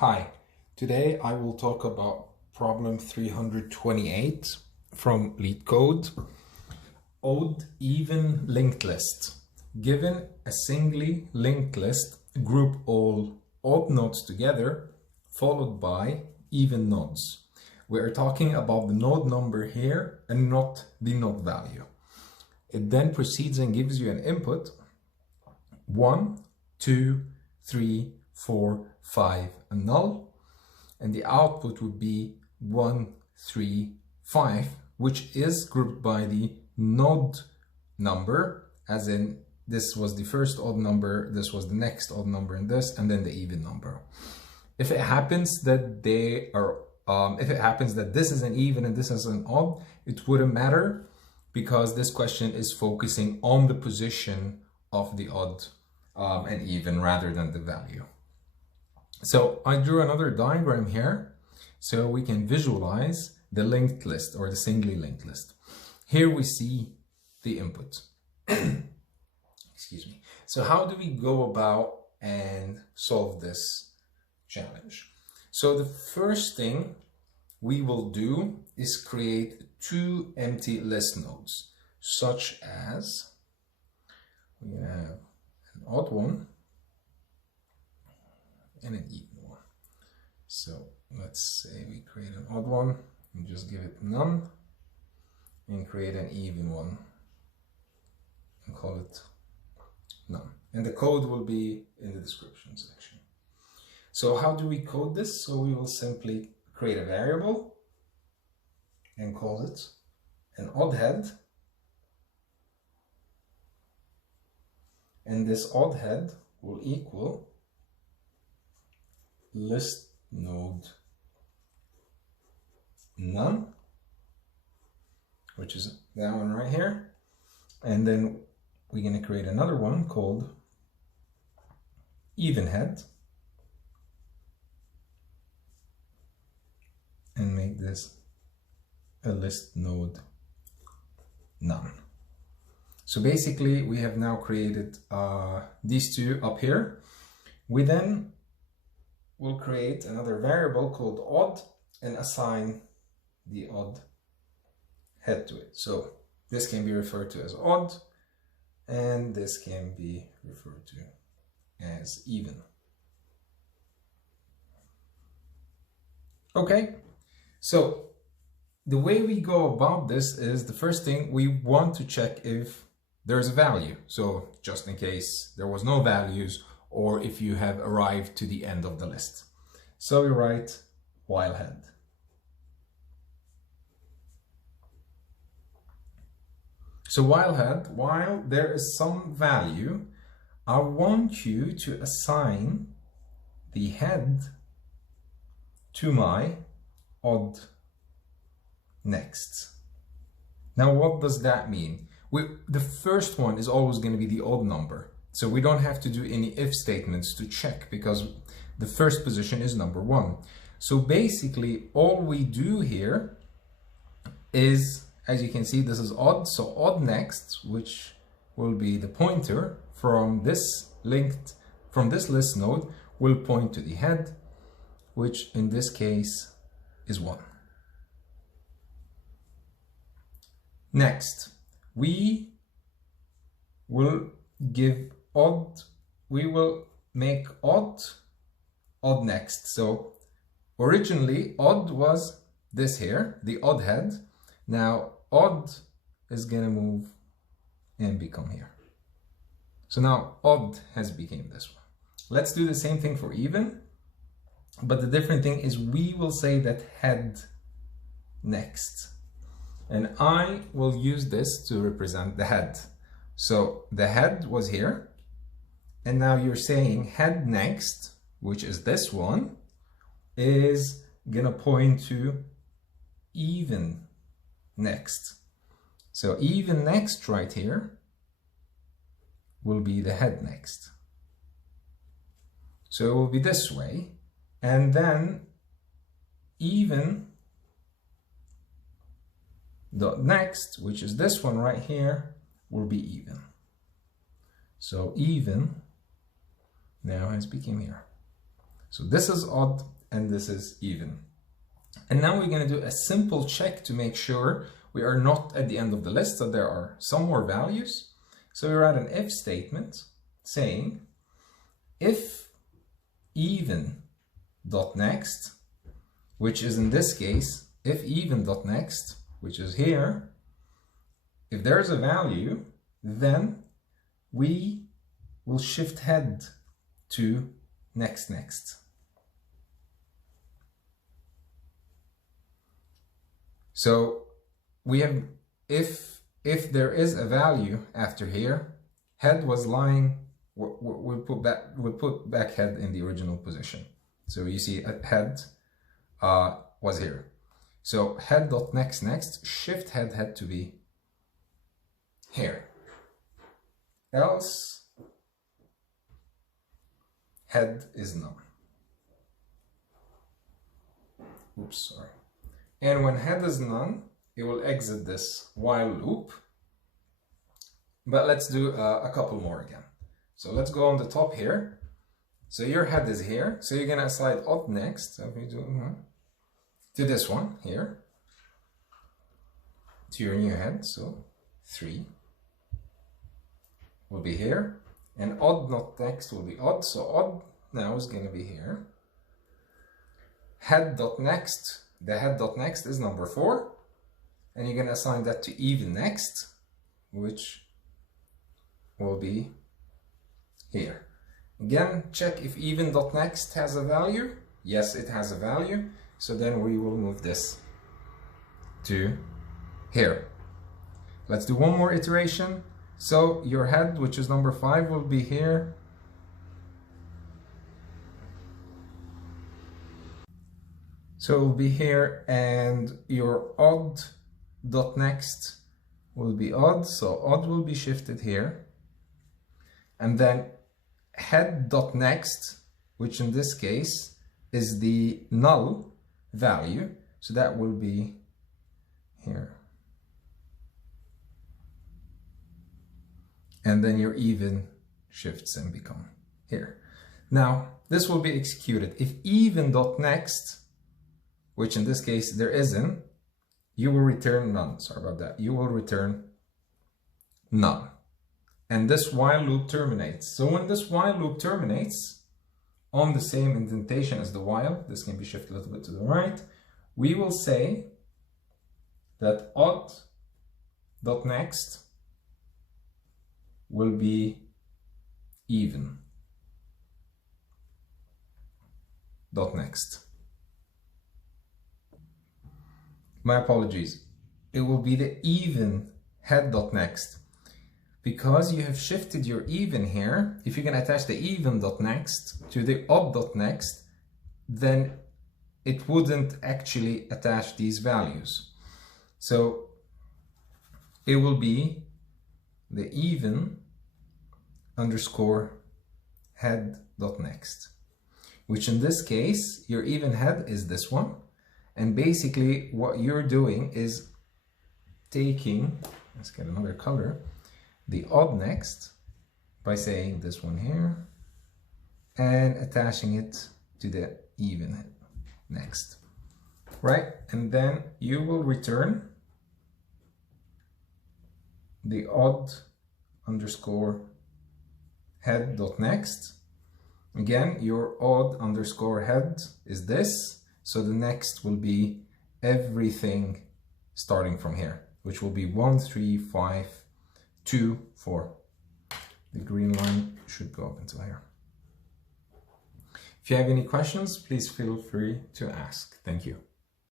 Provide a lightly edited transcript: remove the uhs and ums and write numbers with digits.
Hi, today I will talk about problem 328 from LeetCode. Odd even linked list. Given a singly linked list, group all odd nodes together, followed by even nodes. We are talking about the node number here and not the node value. It then proceeds and gives you an input 1, 2, 3, 4, 5, and null, and the output would be 1, 3, 5, which is grouped by the node number, as in this was the first odd number, this was the next odd number, and then the even number. If it happens that they are, if it happens that this is an even and this is an odd, it wouldn't matter because this question is focusing on the position of the odd and even rather than the value. So I drew another diagram here so we can visualize the linked list or the singly linked list. Here we see the input. Excuse me. So how do we go about and solve this challenge? So the first thing we will do is create two empty list nodes, such as we have an odd one and an even one. So let's say we create an odd one and just give it none, and create an even one and call it none. And the code will be in the description section. So how do we code this? So we will simply create a variable and call it an odd head. And this odd head will equal ListNode none, which is that one right here. And then we're going to create another one called even head and make this a ListNode none. So basically we have now created these two up here. We then will create another variable called odd and assign the odd head to it. So this can be referred to as odd and this can be referred to as even. Okay, so the way we go about this is the first thing we want to check if there's a value. So just in case there was no values or if you have arrived to the end of the list. So we write while head. So while head, while there is some value, I want you to assign the head to my odd next. Now what does that mean? The first one is always going to be the odd number. So we don't have to do any if statements to check because the first position is number 1. So basically all we do here is, as you can see, this is odd. So odd next, which will be the pointer from this list node, will point to the head, which in this case is 1. Next, we will give odd, we will make odd next. So originally odd was this here, the odd head. Now odd is gonna move and become here. So now odd has become this one. Let's do the same thing for even, but the different thing is we will say that head next. And I will use this to represent the head. So the head was here, and now you're saying head next, which is this one, is gonna point to even next. So even next right here will be the head next. So it will be this way, and then even dot next, which is this one right here, will be even. So even now has become here. So this is odd and this is even. And now we're going to do a simple check to make sure we are not at the end of the list, so there are some more values. So we write an if statement saying if even.next, which is in this case, if even.next, which is here, if there's a value, then we will shift head to next. So we have, if there is a value after here, head was lying, we'll put back head in the original position. So you see head was here. So head.next shift head to be here. Else head is none. Oops, sorry. And when head is none, it will exit this while loop. But let's do a couple more again. So let's go on the top here. So your head is here. So you're going to slide odd.next. So we do to this one here. To your new head. So 3 will be here. And odd.next will be odd. So odd now is going to be here. Head.next. The head.next is number 4. And you're going to assign that to even.next, which will be here. Again, check if even.next has a value. Yes, it has a value. So then we will move this to here. Let's do one more iteration. So your head, which is number 5, will be here. So it will be here, and your odd.next will be odd. So odd will be shifted here. And then head.next, which in this case is the null value. So that will be here. And then your even shifts and become here. Now, this will be executed. If even.next, which in this case there isn't, you will return none. Sorry about that. You will return none. And this while loop terminates. So when this while loop terminates on the same indentation as the while, this can be shifted a little bit to the right, we will say that odd.next will be even.next. My apologies. It will be the even head.next. Because you have shifted your even here, if you can attach the even.next to the odd.next, then it wouldn't actually attach these values. So it will be the even underscore head.next, which in this case, your even head is this one. And basically what you're doing is taking, let's get another color, the odd next by saying this one here and attaching it to the even next, right? And then you will return the odd underscore head.next. Again, your odd underscore head is this. So the next will be everything starting from here, which will be 1, 3, 5, 2, 4. The green line should go up until here. If you have any questions, please feel free to ask. Thank you.